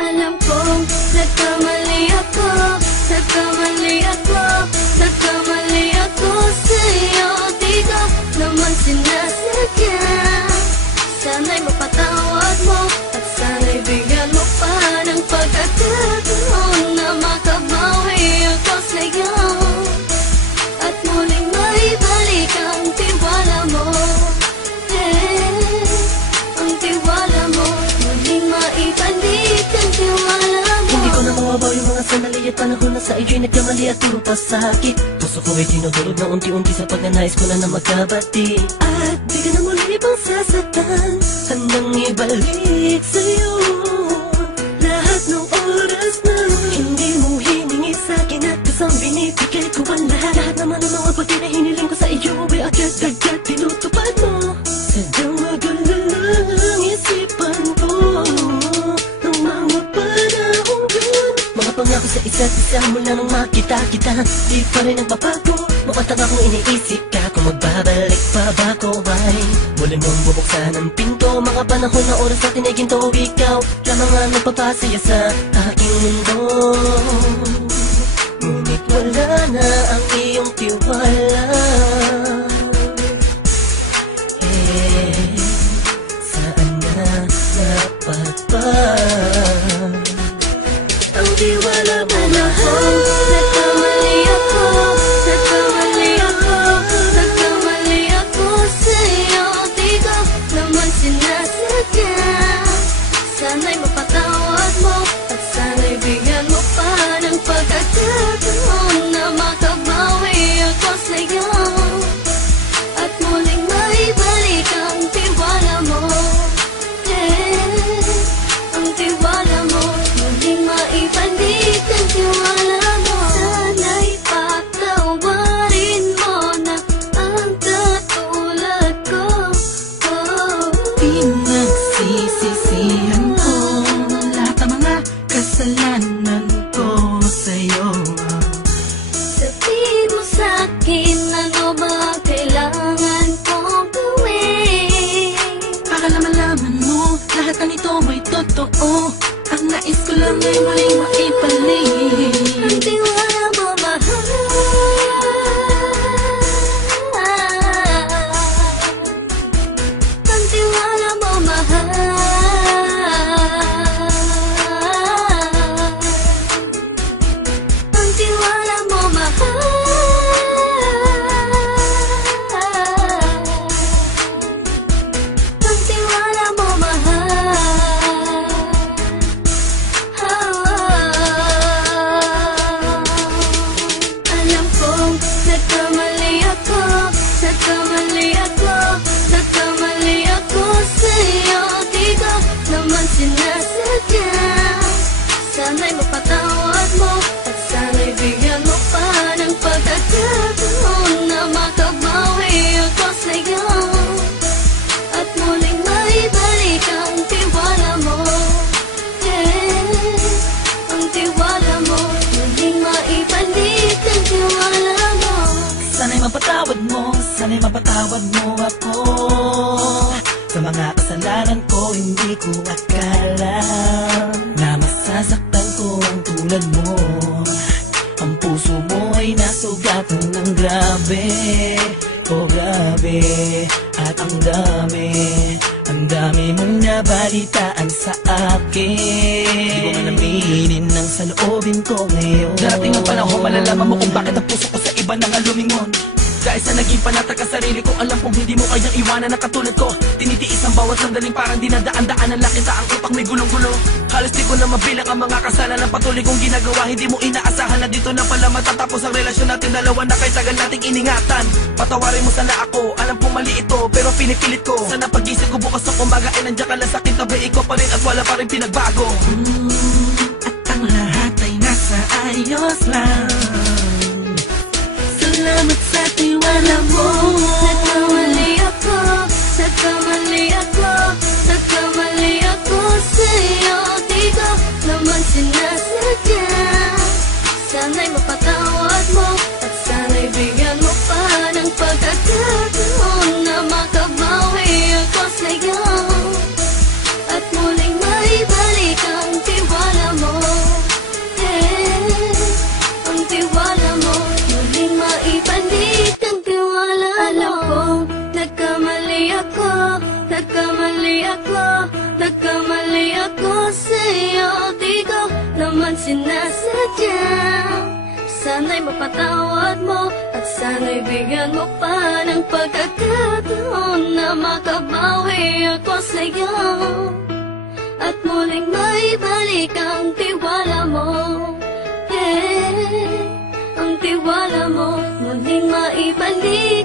Alam kong nagkamali ako, nagkamali ako, nagkamali ako sa'yo. Di ko naman sinasadya. Sana'y mapatawad mo at sana'y bigyan mo pa ng pagkakataon na makabawi ako sa'yo at muling maibalik ang tiwala mo. Ang tiwala mo, muling maibalik ang tiwala mo. Hindi ko na mawabaw yung mga sandali at panahon na sa iyo'y nagkamali at puro pasakit. Puso ko ay tinutulog na unti-unti sa pagnanais ko na magkabati. At di ka na muli ibang sasaktan, handang ibalik sa'yo lahat ng oras na hindi mo hiningi sa'kin at kusang binibigay ko ang lahat. Lahat naman ng mga bagay na hiniling ko sa iyo ay agad-agad tinutupad mo. Sadyang magulo lang ang isipan ko ng mga panahon yun. Mga pangako sa isa't isa mula nung makita kita, di pa rin nagbabago. Mukhang akong iniisip ka kung magbabalik pa ba ko ay muli mong bubuksan ang pinto. Mga panahon na oras natin ay ginto, ikaw lamang ang nagpapasaya sa aking mundo. Ngunit wala na ang iyong tiwala. Saan na dapat ba ang tiwala mo? Nagkamali ako, nagkamali ako, nagkamali ako sa'yo. Di ko naman sinasadya. Sana'y mapatawad mo at sana'y bigyan mo pa ng pagkakataon na makabawi ako sa'yo at muling maibalik ang tiwala mo. Ang tiwala mo, muling maibalik ang tiwala mo. Sana'y patawarin mo na ang katulad ko. Pinagsisisihan ko lahat ng mga kasalanan ko sa'yo. Sabihin mo sa'kin ano ba kailangan kong gawin Para malaman mo lahat ng ito ay totoo. Ang nais ko lang ay muling maibalik ang tiwala mo, mahal. Ang tiwala mo, mahal. Ang tiwala mo, mahal. Ang tiwala mo, mahal. Alam kong nagkamali ako, nagkamali ako, nagkamali ako sa'yo. Di ko naman sinasadya. Sana'y mapatawad mo at sana'y bigyan mo pa ng pagkakataon na makabawi ako sa'yo at muling maibalik ang tiwala mo. Ang tiwala mo, muling maibalik ang tiwala mo. Sana'y mapatawad mo ako sa mga kasalanan ko. Hindi ko akala na masasaktan ko ang tulad mo. Ang puso mo ay nasugatan ng grabe, oh grabe. At ang dami mong nabalitaan sa akin. Di ko nga naminin ng saloobin ko ngayon. Darating ang panahon, malalaman mo kung bakit ang puso ko sa iba nang lumingon. Dahil sa naging panatag ka sarili ko, alam kong hindi mo kayang iwanan na katulad ko. Tinitiis ang bawat sandaling parang dinadaan-daan ang lakita. Ang utak may gulong-gulo. Halos di ko na mabilang ang mga kasalanan na patuloy kong ginagawa. Hindi mo inaasahan na dito na pala matatapos ang relasyon natin dalawa na kay tagal nating iningatan. Patawarin mo sana ako, alam kong mali ito pero pinipilit ko. Sana pag-isip ko bukas ng umaga ay nandiyan ka lang sa akin, tabi ko pa rin at wala pa rin pinagbago. At ang lahat ay nasa ayos lang. Salamat sa tiwala mo. Nagkamali ako, nagkamali ako, nagkamali ako sa'yo. Di ko naman sinasadya. Sana'y mapatawad mo at sana'y bigyan mo pa ng pagkakataon na makabawi ako sa'yo at muling maibalik ang tiwala sinasadya. Sana'y mapatawad mo at sana'y bigyan mo pa ng pagkakataon na makabawi ako sa'yo at muling maibalik ang tiwala mo. Ang tiwala mo muling maibalik.